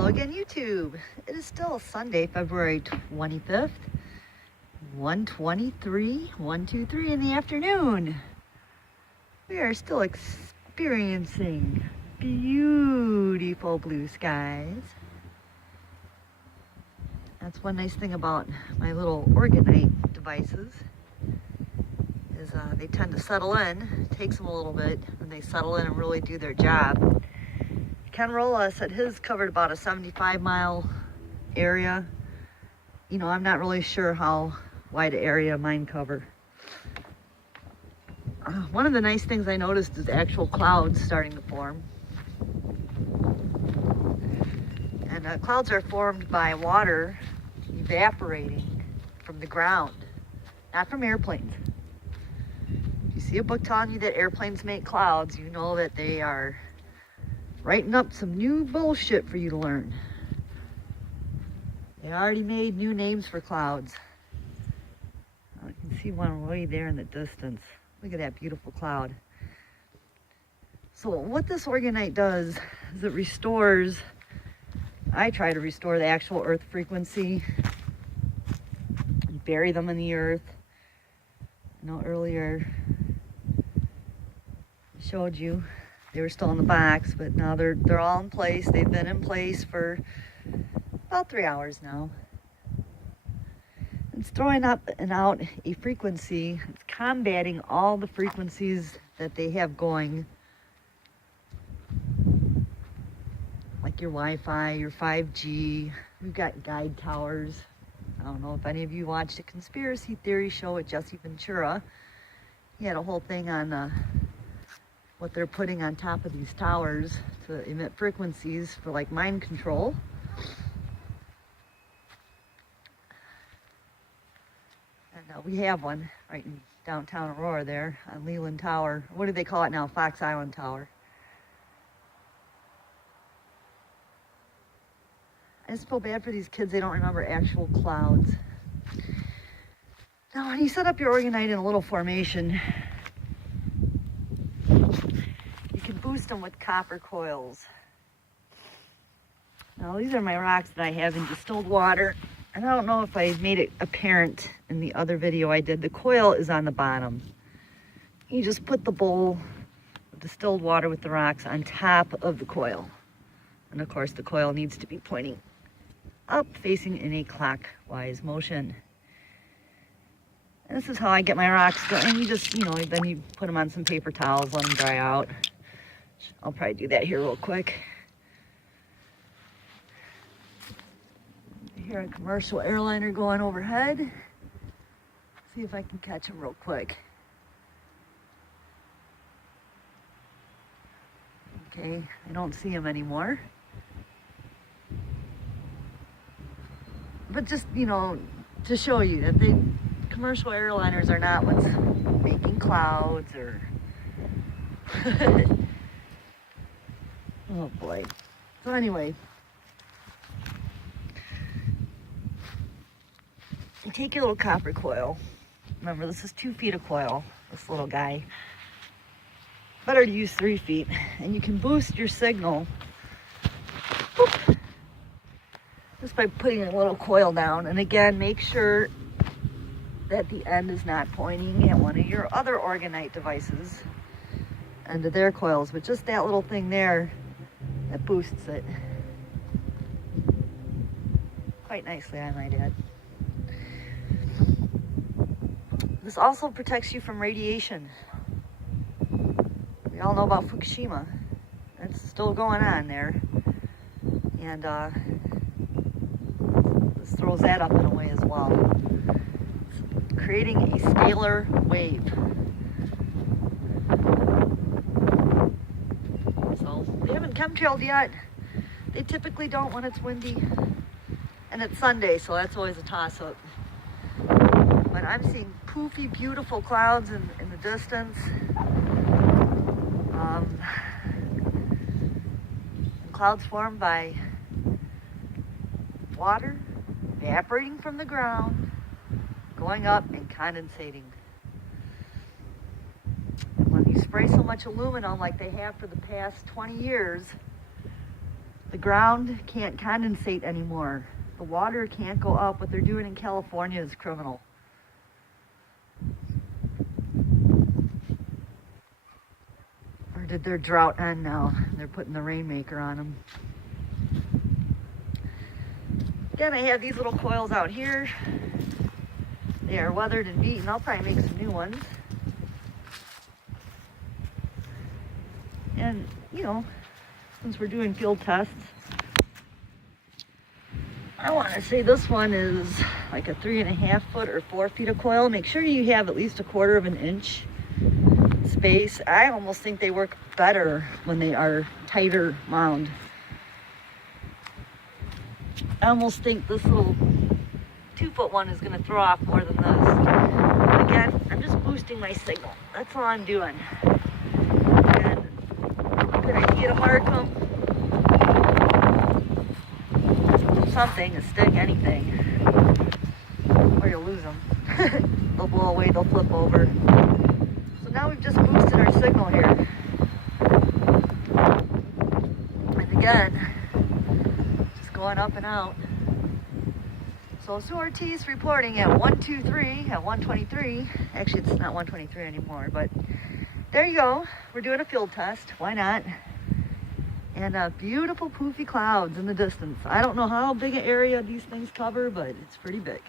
Hello again, YouTube. It is still Sunday, February 25th, 1:23 in the afternoon. We are still experiencing beautiful blue skies. That's one nice thing about my little Orgonite devices is they tend to settle in. It takes them a little bit and they settle in and really do their job. Ken Rolla said his covered about a 75-mile area. You know, I'm not really sure how wide an area mine cover. One of the nice things I noticed is actual clouds starting to form. And clouds are formed by water evaporating from the ground, not from airplanes. If you see a book telling you that airplanes make clouds, you know that they are writing up some new bullshit for you to learn. They already made new names for clouds. I can see one way there in the distance. Look at that beautiful cloud. So what this Orgonite does is it restores, I try to restore the actual earth frequency and bury them in the earth. I know earlier I showed you they were still in the box, but now they're all in place. They've been in place for about 3 hours now. It's throwing up and out a frequency. It's combating all the frequencies that they have going, like your Wi-Fi, your 5G. We've got guide towers. I don't know if any of you watched a conspiracy theory show with Jesse Ventura. He had a whole thing on what they're putting on top of these towers to emit frequencies for like mind control. And we have one right in downtown Aurora there on Leland Tower. What do they call it now? Fox Island Tower. I just feel bad for these kids. They don't remember actual clouds. Now, when you set up your Orgonite in a little formation, you can boost them with copper coils. Now, these are my rocks that I have in distilled water. And I don't know if I made it apparent in the other video I did. The coil is on the bottom. You just put the bowl of distilled water with the rocks on top of the coil. And of course, the coil needs to be pointing up, facing in a clockwise motion. And this is how I get my rocks going. You just, then you put them on some paper towels, let them dry out. I'll probably do that here real quick. I hear a commercial airliner going overhead. See if I can catch him real quick. Okay, I don't see him anymore. But just, to show you that commercial airliners are not what's making clouds or... Oh boy. So anyway, you take your little copper coil. Remember, this is 2 feet of coil, this little guy. Better to use 3 feet. And you can boost your signal just by putting a little coil down. And again, make sure that the end is not pointing at one of your other Orgonite devices and to their coils, but just that little thing there that boosts it quite nicely, I might add. This also protects you from radiation. We all know about Fukushima. It's still going on there. And this throws that up in a way as well. It's creating a scalar wave. So they haven't chemtrailed yet. They typically don't when it's windy. And it's Sunday, so that's always a toss-up. But I'm seeing poofy, beautiful clouds in the distance. Clouds formed by water evaporating from the ground, going up and condensating. When you spray so much aluminum like they have for the past 20 years, The ground can't condensate anymore. The water can't go up. What they're doing in California is criminal. Or did their drought end now? They're putting the rainmaker on them. Again, I have these little coils out here. They are weathered and beaten. I'll probably make some new ones. And, you know, since we're doing field tests, I want to say this one is like a 3.5 foot or 4 feet of coil. Make sure you have at least 1/4 of an inch space. I almost think they work better when they are tighter wound. I almost think this little 2-foot one is going to throw off more than this. Again, I'm just boosting my signal. That's all I'm doing. And good idea to mark them. Something, a stick, anything, or you'll lose them. They'll blow away, they'll flip over. So now we've just boosted our signal here. And again, just going up and out. So Sue Ortiz reporting at 123, at 123. Actually, it's not 123 anymore, but there you go. We're doing a field test. Why not? And beautiful poofy clouds in the distance. I don't know how big an area these things cover, but it's pretty big.